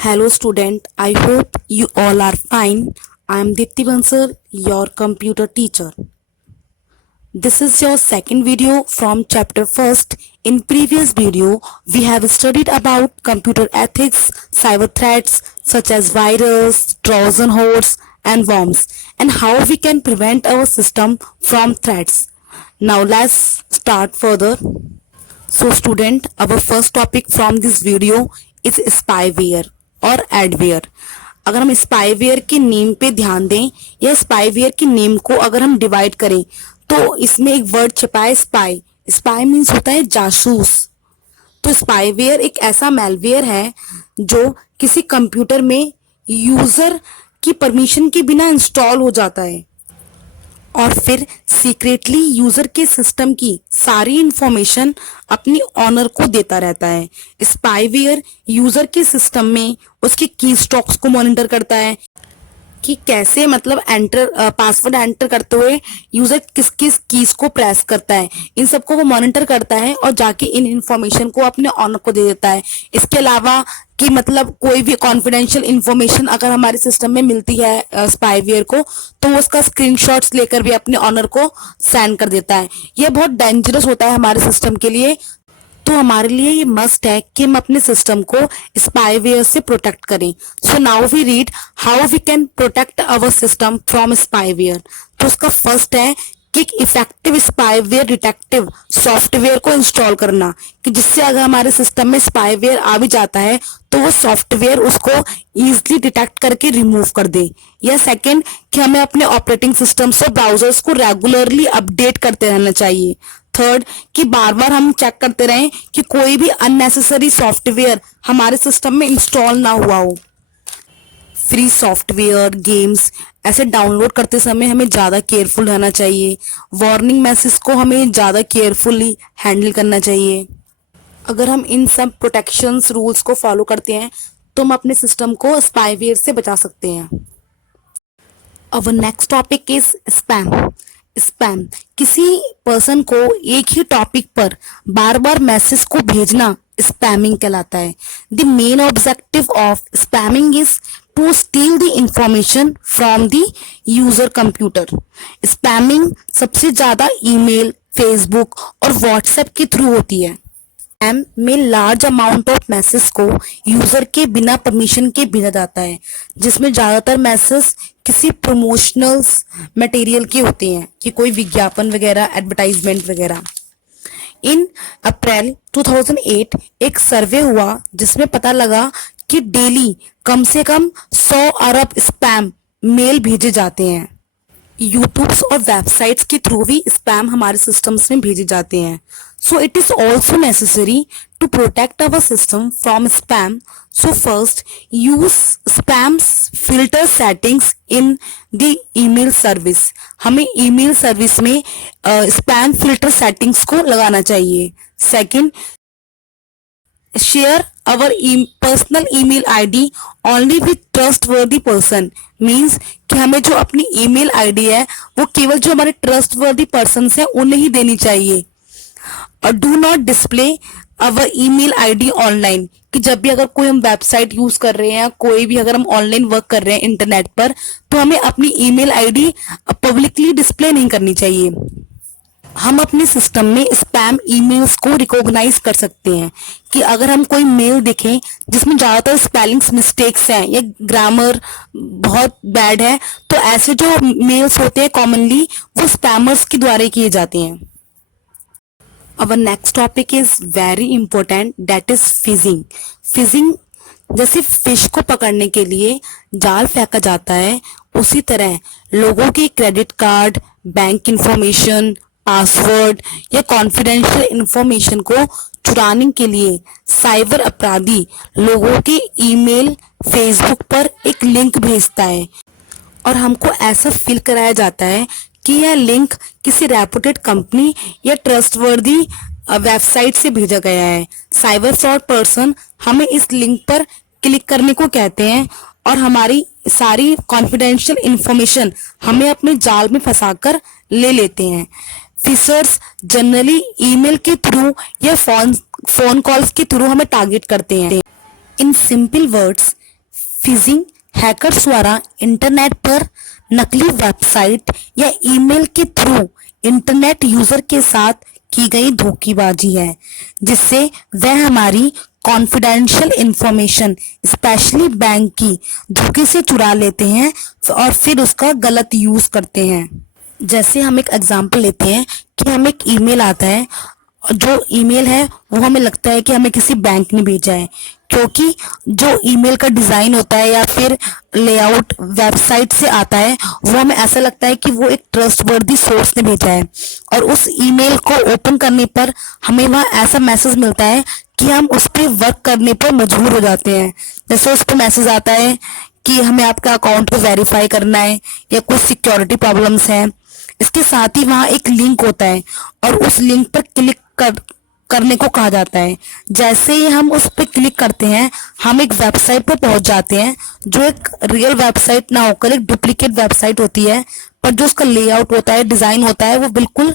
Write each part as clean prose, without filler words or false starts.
Hello student, I hope you all are fine. I am Dipti Bansal, your computer teacher. This is your second video from chapter first. In previous video, we have studied about computer ethics, cyber threats such as virus, Trojan horse and worms, and how we can prevent our system from threats. Now let's start further. So student, our first topic from this video is spyware और adware. अगर हम spyware के name पे ध्यान दें या spyware के name को अगर हम डिवाइड करें तो इसमें एक वर्ड छिपा है स्पाई. स्पाई मीन्स होता है जासूस. तो स्पाईवेयर एक ऐसा मैलवेयर है जो किसी कंप्यूटर में यूजर की परमिशन के बिना इंस्टॉल हो जाता है और फिर सीक्रेटली यूजर के सिस्टम की सारी इंफॉर्मेशन अपनी ऑनर को देता रहता है. स्पाईवेयर यूजर के सिस्टम में उसके की स्टॉक्स को मॉनिटर करता है कि कैसे मतलब पासवर्ड एंटर करते हुए यूजर किस किस कीज को प्रेस करता है. इन सबको वो मॉनिटर करता है और जाके इन इंफॉर्मेशन को अपने ऑनर को दे देता है. इसके अलावा कि मतलब कोई भी कॉन्फिडेंशियल इंफॉर्मेशन अगर हमारे सिस्टम में मिलती है स्पाईवेयर को तो वो उसका स्क्रीनशॉट्स लेकर भी अपने ऑनर को सेंड कर देता है. ये बहुत डेंजरस होता है हमारे सिस्टम के लिए. तो हमारे लिए ये मस्ट है कि हम अपने सिस्टम को स्पाईवेयर से प्रोटेक्ट करें. So now we read how we can protect our system from spyware. तो उसका फर्स्ट है कि इफेक्टिव स्पाईवेयर डिटेक्टिव सॉफ्टवेयर को इंस्टॉल करना कि जिससे अगर हमारे सिस्टम में स्पाईवेयर आ भी जाता है तो वो सॉफ्टवेयर उसको इजीली डिटेक्ट करके रिमूव कर दे. या सेकंड कि हमें अपने ऑपरेटिंग सिस्टम्स और ब्राउजर्स को रेगुलरली अपडेट करते रहना चाहिए. थर्ड कि बार बार हम चेक करते रहें कि कोई भी अननेसेसरी सॉफ्टवेयर हमारे सिस्टम में इंस्टॉल ना हुआ हो. फ्री सॉफ्टवेयर गेम्स ऐसे डाउनलोड करते समय हमें ज़्यादा केयरफुल रहना चाहिए. वार्निंग मैसेज को हमें ज़्यादा केयरफुली हैंडल करना चाहिए. अगर हम इन सब प्रोटेक्शंस रूल्स को फॉलो करते हैं तो हम अपने सिस्टम को स्पाईवेयर से बचा सकते हैं. Our next topic is spam. Spam किसी पर्सन को एक ही टॉपिक पर बार बार मैसेज को भेजना स्पैमिंग कहलाता है. The main objective of spamming is to steal the information from the user computer. Spamming सबसे ज्यादा ईमेल, फेसबुक और व्हाट्सएप के थ्रू होती है. स्पैम में लार्ज अमाउंट ऑफ मैसेज को यूजर के बिना परमिशन के भेजा जाता है जिसमें ज्यादातर मैसेज किसी प्रमोशनल्स मटेरियल के होते हैं कि कोई विज्ञापन वगैरह एडवर्टाइजमेंट वगैरह. इन अप्रैल 2008 एक सर्वे हुआ जिसमें पता लगा कि डेली कम से कम 100 अरब स्पैम मेल भेजे जाते हैं. यूट्यूब्स और वेबसाइट्स के थ्रू भी स्पैम हमारे सिस्टम्स में भेजे जाते हैं. So it is also necessary to protect our system from spam. So first use spam filter settings in the email service. हमें ईमेल सर्विस में स्पैम फिल्टर सेटिंग्स को लगाना चाहिए. Second share our personal email ID only with trustworthy person. Means कि हमें जो अपनी email ID है वो केवल जो हमारे ट्रस्टवर्दी पर्सन हैं उन्हें ही देनी चाहिए. और do not display our email ID online कि जब भी अगर कोई हम वेबसाइट यूज कर रहे हैं कोई भी अगर हम ऑनलाइन वर्क कर रहे हैं इंटरनेट पर तो हमें अपनी ईमेल आईडी पब्लिकली डिस्प्ले नहीं करनी चाहिए. हम अपने सिस्टम में स्पैम ईमेल्स को रिकॉग्नाइज कर सकते हैं कि अगर हम कोई मेल देखें जिसमें ज़्यादातर स्पेलिंग्स मिस्टेक्स हैं या ग्रामर बहुत बैड है तो ऐसे जो मेल्स होते हैं कॉमनली वो स्पैमर्स के द्वारा किए जाते हैं. Our next topic is very important that is fishing. Fishing जैसे फिश को पकड़ने के लिए जाल फेंका जाता है उसी तरह लोगों के credit card, bank information, password या कॉन्फिडेंशियल इंफॉर्मेशन को चुराने के लिए साइबर अपराधी लोगों के ईमेल, फेसबुक पर एक लिंक भेजता है और हमको ऐसा फील कराया जाता है कि यह लिंक किसी रेपुटेड कंपनी या ट्रस्टवर्दी वेबसाइट से भेजा गया है. साइबर फ्रॉड पर्सन हमें इस लिंक पर क्लिक करने को कहते हैं और हमारी सारी कॉन्फिडेंशियल इंफॉर्मेशन हमें अपने जाल में फंसाकर ले लेते हैं. फिशर्स जनरली ईमेल के थ्रू या फोन कॉल्स के थ्रू हमें टारगेट करते हैं. In simple words fishing hackers द्वारा इंटरनेट पर नकली वेबसाइट या ईमेल के थ्रू इंटरनेट यूजर के साथ की गई धोखेबाजी है, जिससे वह हमारी कॉन्फिडेंशियल इंफॉर्मेशन स्पेशली बैंक की धोखे से चुरा लेते हैं और फिर उसका गलत यूज करते हैं। जैसे हम एक एग्जांपल लेते हैं कि हमें एक ईमेल आता है, जो ईमेल है वो हमें लगता है कि हमें किसी बैंक ने भेजा है, क्योंकि जो ईमेल का डिजाइन होता है या फिर लेआउट वेबसाइट से आता है वो हमें ऐसा लगता है कि वो एक ट्रस्टवर्दी सोर्स ने भेजा है। और उस ईमेल को ओपन करने पर हमें वहाँ ऐसा मैसेज मिलता है कि हम उस पर वर्क करने पर मजबूर हो जाते हैं। जैसे उस पर मैसेज आता है कि हमें आपका अकाउंट को वेरीफाई करना है या कुछ सिक्योरिटी प्रॉब्लम्स हैं। इसके साथ ही वहाँ एक लिंक होता है और उस लिंक पर क्लिक करने को कहा जाता है। जैसे ही हम उस पर क्लिक करते हैं हम एक वेबसाइट पर पहुंच जाते हैं, जो एक रियल वेबसाइट ना होकर एक डुप्लीकेट वेबसाइट होती है, पर जो उसका लेआउट होता है, डिजाइन होता है, वो बिल्कुल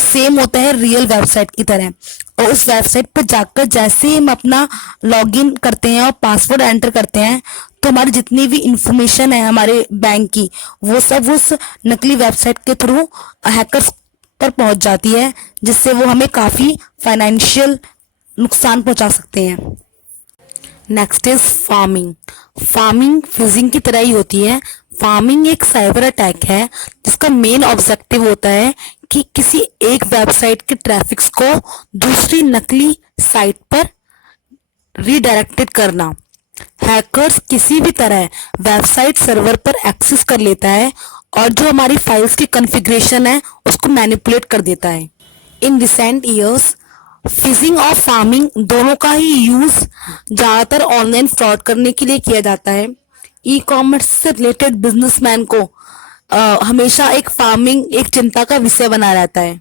सेम होता है रियल वेबसाइट की तरह। और उस वेबसाइट पर जाकर जैसे ही हम अपना लॉगिन करते हैं और पासवर्ड एंटर करते हैं तो हमारी जितनी भी इंफॉर्मेशन है हमारे बैंक की वो सब उस नकली वेबसाइट के थ्रू हैकर्स पर पहुंच जाती है, जिससे वो हमें काफी फाइनेंशियल नुकसान पहुंचा सकते हैं। Next is farming. Farming fishing की तरह ही होती है। फार्मिंग एक साइबर अटैक है जिसका मेन ऑब्जेक्टिव होता है कि किसी एक वेबसाइट के ट्रैफिक्स को दूसरी नकली साइट पर रीडायरेक्टेड करना। हैकर्स किसी भी तरह वेबसाइट सर्वर पर एक्सेस कर लेता है और जो हमारी फाइल्स की कॉन्फ़िगरेशन है उसको मैनिपुलेट कर देता है। इन रिसेंट ईयर्स फिशिंग और फार्मिंग दोनों का ही यूज ज्यादातर ऑनलाइन फ्रॉड करने के लिए किया जाता है। ई कॉमर्स से रिलेटेड बिजनेसमैन को हमेशा एक फार्मिंग एक चिंता का विषय बना रहता है।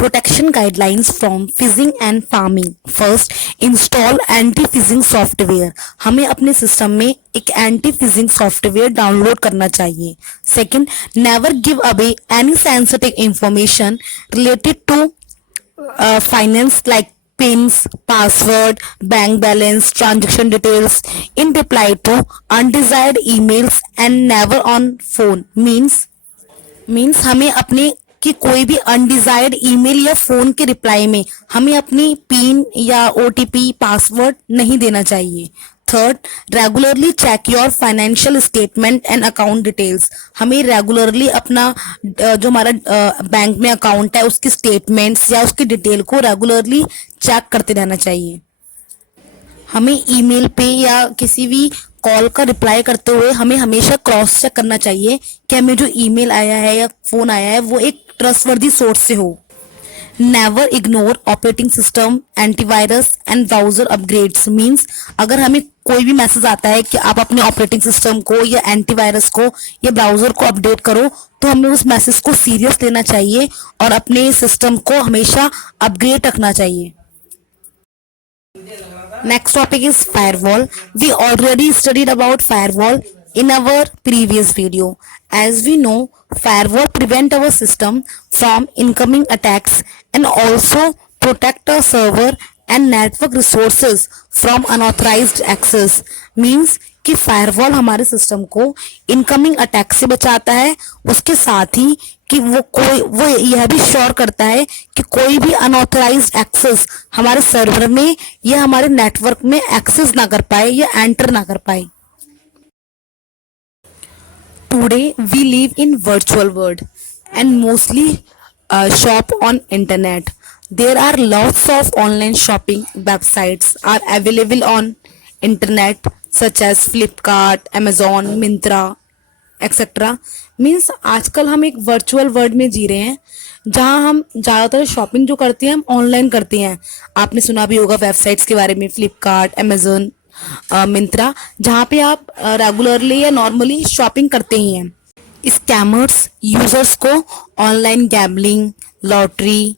Protection guidelines from phishing and farming. First, install anti-phishing software. हमें अपने सिस्टम में एक एंटी फिशिंग सॉफ्टवेयर डाउनलोड करना चाहिए। Second, never give away any sensitive information related to finance like pins, password, bank balance, transaction details in reply to undesired emails and never on phone. Means हमें अपने कि कोई भी undesired email या phone के reply में हमें अपनी पिन या ओटीपी पासवर्ड नहीं देना चाहिए। Third, regularly check your financial statement and account details. हमें रेगुलरली अपना जो हमारा बैंक में अकाउंट है उसकी स्टेटमेंट्स या उसकी डिटेल को रेगुलरली चेक करते रहना चाहिए। हमें ईमेल पे या किसी भी कॉल का रिप्लाई करते हुए हमें हमेशा क्रॉस चेक करना चाहिए कि हमें जो ईमेल आया है या फोन आया है वो एक ट्रस्टवर्दी सोर्स से हो। Never ignore operating system, antivirus and browser upgrades. Means अगर हमें कोई भी मैसेज आता है कि आप अपने ऑपरेटिंग सिस्टम को या एंटीवायरस को या ब्राउजर को अपडेट करो तो हमें उस मैसेज को सीरियस लेना चाहिए और अपने सिस्टम को हमेशा अपग्रेड रखना चाहिए। Next topic is firewall. We already studied about firewall in our previous video. As we know, firewall prevent our system from incoming attacks and also protect our server and network resources from unauthorized access. Means कि firewall हमारे system को incoming attack से बचाता है, उसके साथ ही कि वो यह भी श्योर करता है कि कोई भी अनऑथराइज्ड एक्सेस हमारे सर्वर में या हमारे नेटवर्क में एक्सेस ना कर पाए या एंटर ना कर पाए। Today we live in virtual world and mostly shop on internet. There are lots of online shopping websites are available on internet such as Flipkart, Amazon, Myntra, etc. Means आजकल हम एक वर्चुअल वर्ल्ड में जी रहे हैं जहां हम ज़्यादातर shopping जो करते हैं हम ऑनलाइन करते हैं। आपने सुना भी होगा वेबसाइट्स के बारे में, फ्लिपकार्ट, अमेजोन, मिंत्रा, जहाँ पे आप रेगुलरली या नॉर्मली शॉपिंग करते ही हैं। स्कैमर्स यूजर्स को ऑनलाइन गैम्बलिंग, लॉटरी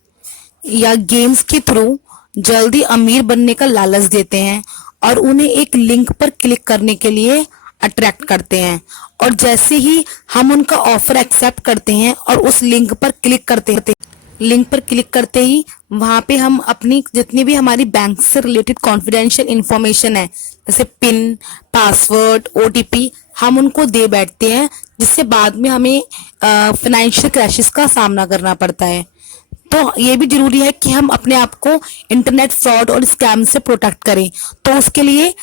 या गेम्स के थ्रू जल्दी अमीर बनने का लालच देते हैं और उन्हें एक लिंक पर क्लिक करने के लिए अट्रैक्ट करते हैं, और जैसे ही हम उनका ऑफर एक्सेप्ट करते हैं और उस लिंक पर क्लिक करते हैं लिंक पर क्लिक करते ही वहां पे हम अपनी जितनी भी हमारी बैंक से रिलेटेड कॉन्फिडेंशियल इंफॉर्मेशन है, जैसे पिन, पासवर्ड, ओटीपी, हम उनको दे बैठते हैं, जिससे बाद में हमें फाइनेंशियल क्रैशेस का सामना करना पड़ता है। तो ये भी जरूरी है कि हम अपने आप को इंटरनेट फ्रॉड और स्कैम से प्रोटेक्ट करें। तो उसके लिए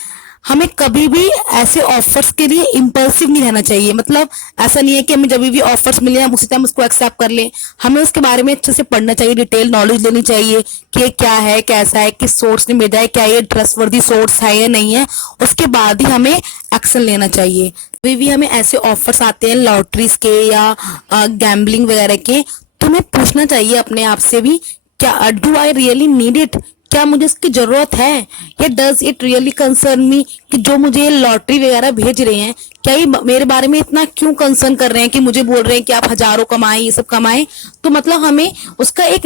हमें कभी भी ऐसे ऑफर्स के लिए इम्पल्सिव नहीं रहना चाहिए। मतलब ऐसा नहीं है कि हमें जब भी ऑफर्स मिले हम उसी टाइम उसको एक्सेप्ट कर लें। हमें उसके बारे में अच्छे से पढ़ना चाहिए, डिटेल नॉलेज लेनी चाहिए कि ये क्या है, कैसा है, किस सोर्स ने भेजा है, क्या ये ट्रस्टवर्दी सोर्स है या नहीं है। उसके बाद ही हमें एक्शन लेना चाहिए। कभी भी हमें ऐसे ऑफर्स आते हैं लॉटरीज के या गैम्बलिंग वगैरह के, तो हमें पूछना चाहिए अपने आप से भी, क्या do I really need it, क्या मुझे इसकी जरूरत है, या डज इट रियली कंसर्न मी, कि जो मुझे लॉटरी वगैरह भेज रहे हैं क्या ये मेरे बारे में इतना क्यों कंसर्न कर रहे हैं कि मुझे बोल रहे हैं कि आप हजारों कमाएं, ये सब कमाएं। तो मतलब हमें उसका एक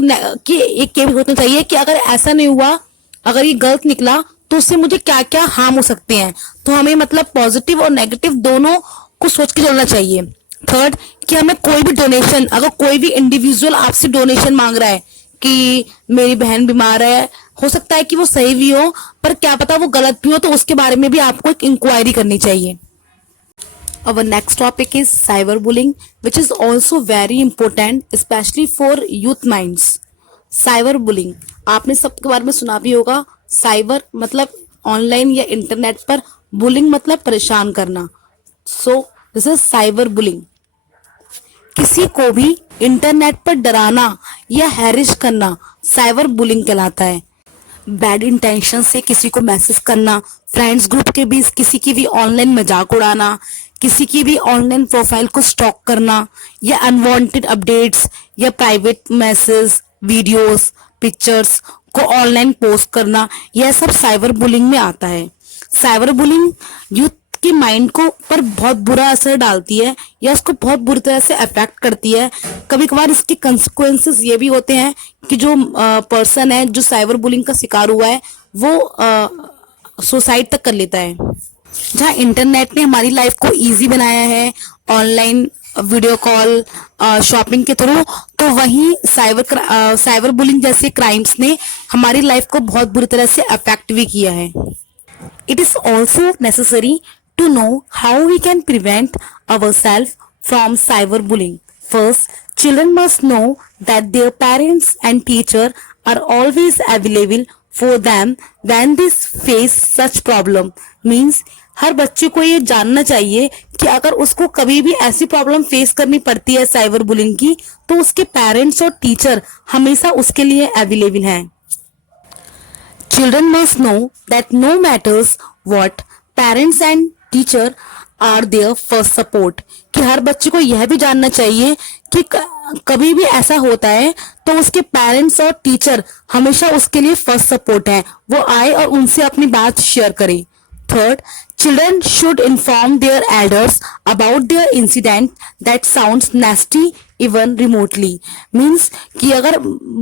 ये भी सोचना चाहिए कि अगर ऐसा नहीं हुआ, अगर ये गलत निकला तो उससे मुझे क्या क्या हार्म हो सकते हैं। तो हमें मतलब पॉजिटिव और नेगेटिव दोनों को सोच के चलना चाहिए। थर्ड, कि हमें कोई भी डोनेशन, अगर कोई भी इंडिविजुअल आपसे डोनेशन मांग रहा है कि मेरी बहन बीमार है, हो सकता है कि वो सही भी हो पर क्या पता वो गलत भी हो, तो उसके बारे में भी आपको एक इंक्वायरी करनी चाहिए। Our next topic is cyberbullying, which is also very important, especially for youth minds. Cyberbullying, आपने सबके बारे में सुना भी होगा। साइबर मतलब ऑनलाइन या इंटरनेट पर, बुलिंग मतलब परेशान करना। So this is cyber bullying. किसी को भी इंटरनेट पर डराना या हैरिश करना साइबर बुलिंग कहलाता है। बैड इंटेंशन से किसी को मैसेज करना, फ्रेंड्स ग्रुप के बीच किसी की भी ऑनलाइन मजाक उड़ाना, किसी की भी ऑनलाइन प्रोफाइल को स्टॉक करना, या अनवांटेड अपडेट्स या प्राइवेट मैसेज, वीडियोस, पिक्चर्स को ऑनलाइन पोस्ट करना, यह सब साइबर बुलिंग में आता है। साइबर बुलिंग यूथ की माइंड को पर बहुत बुरा असर डालती है या उसको बहुत बुरी तरह से अफेक्ट करती है। कभी कभार इसके कंसिक्वेंसेस ये भी होते हैं कि जो पर्सन है जो साइबर बुलिंग का शिकार हुआ है वो सुसाइड तक कर लेता है। जहाँ इंटरनेट ने हमारी लाइफ को इजी बनाया है, ऑनलाइन वीडियो कॉल, शॉपिंग के थ्रू, तो वहीं साइबर बुलिंग जैसे क्राइम्स ने हमारी लाइफ को बहुत बुरी तरह से अफेक्ट भी किया है। It is also necessary to know how we can prevent ourselves from cyberbullying. First, children must know that their parents and teacher are always available for them when they face such problem. Means हर बच्चे को ये जानना चाहिए कि अगर उसको कभी भी ऐसी प्रॉब्लम फेस करनी पड़ती है साइबर बुलिंग की, तो उसके पेरेंट्स और टीचर हमेशा उसके लिए अवेलेबल हैं। Children must know that no matters what, parents and teacher are there for support. कि हर बच्चे को यह भी जानना चाहिए कि कभी भी ऐसा होता है तो उसके पेरेंट्स और टीचर हमेशा उसके लिए फर्स्ट सपोर्ट है, वो आए और उनसे अपनी बात शेयर करे। Third, children should inform their elders about their incident that sounds nasty even remotely. Means कि अगर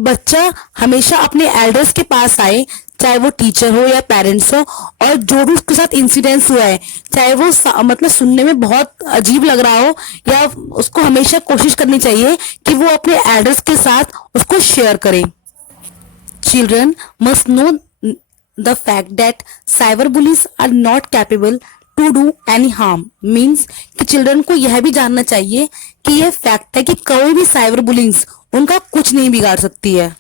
बच्चा हमेशा अपने एल्डर्स के पास आए, चाहे वो टीचर हो या पेरेंट्स हो, और जो भी उसके साथ इंसिडेंस हुआ है, चाहे वो मतलब सुनने में बहुत अजीब लग रहा हो, या उसको हमेशा कोशिश करनी चाहिए कि वो अपने एल्डर्स के साथ उसको शेयर करे। Children must know the fact that cyberbullies are not capable to do any harm. Means कि चिल्ड्रन को यह भी जानना चाहिए कि यह फैक्ट है कि कोई भी साइबर बुलिंग्स उनका कुछ नहीं बिगाड़ सकती है।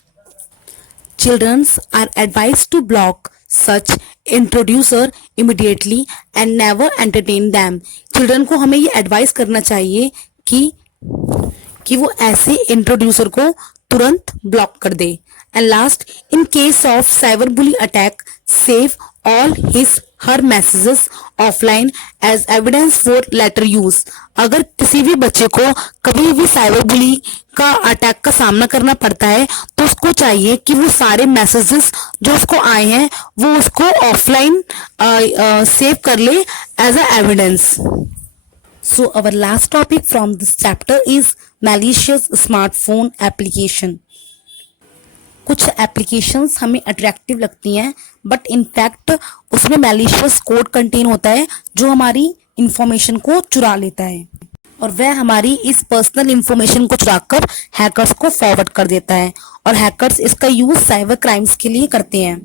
Children are advised to block such introducer immediately and never entertain them. Children को हमें ये एडवाइस करना चाहिए कि वो ऐसे इंट्रोड्यूसर को तुरंत ब्लॉक कर दे। And last, in case of cyber bully attack, save all his her messages offline as evidence for later use. अगर किसी भी बच्चे को कभी भी साइबर बुली का अटैक का सामना करना पड़ता है तो उसको चाहिए कि वो सारे मैसेजेस जो उसको आए हैं वो उसको ऑफलाइन सेव कर ले as a evidence. So our last topic from this chapter is malicious smartphone application. कुछ एप्लीकेशंस हमें अट्रैक्टिव लगती हैं बट इनफैक्ट उसमें मैलिशियस कोड कंटेन होता है जो हमारी इंफॉर्मेशन को चुरा लेता है। और वह हमारी इस पर्सनल इंफॉर्मेशन को चुराकर हैकर्स को फॉरवर्ड कर देता है और हैकर्स इसका यूज साइबर क्राइम्स के लिए करते हैं।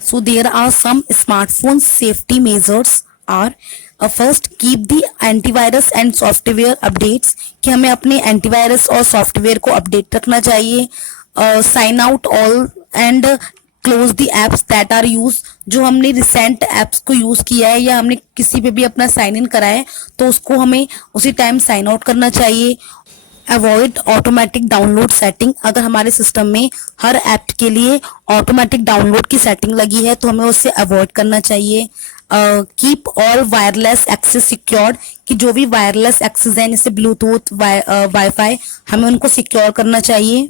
So there are some smartphone safety measures are first keep the antivirus and software updates कि हमें अपने एंटीवायरस और सॉफ्टवेयर को अपडेट रखना चाहिए। Sign out all and close the apps that are use, जो हमने रिसेंट एप्स को यूज किया है या हमने किसी पे भी अपना साइन इन करा है तो उसको हमें उसी टाइम साइन आउट करना चाहिए। अवॉइड ऑटोमेटिक डाउनलोड सेटिंग, अगर हमारे सिस्टम में हर ऐप के लिए ऑटोमेटिक डाउनलोड की सेटिंग लगी है तो हमें उससे अवॉइड करना चाहिए। Keep all wireless access secured, कि जो भी वायरलेस एक्सेस है जैसे ब्लूटूथ वाईफाई हमें उनको सिक्योर करना चाहिए।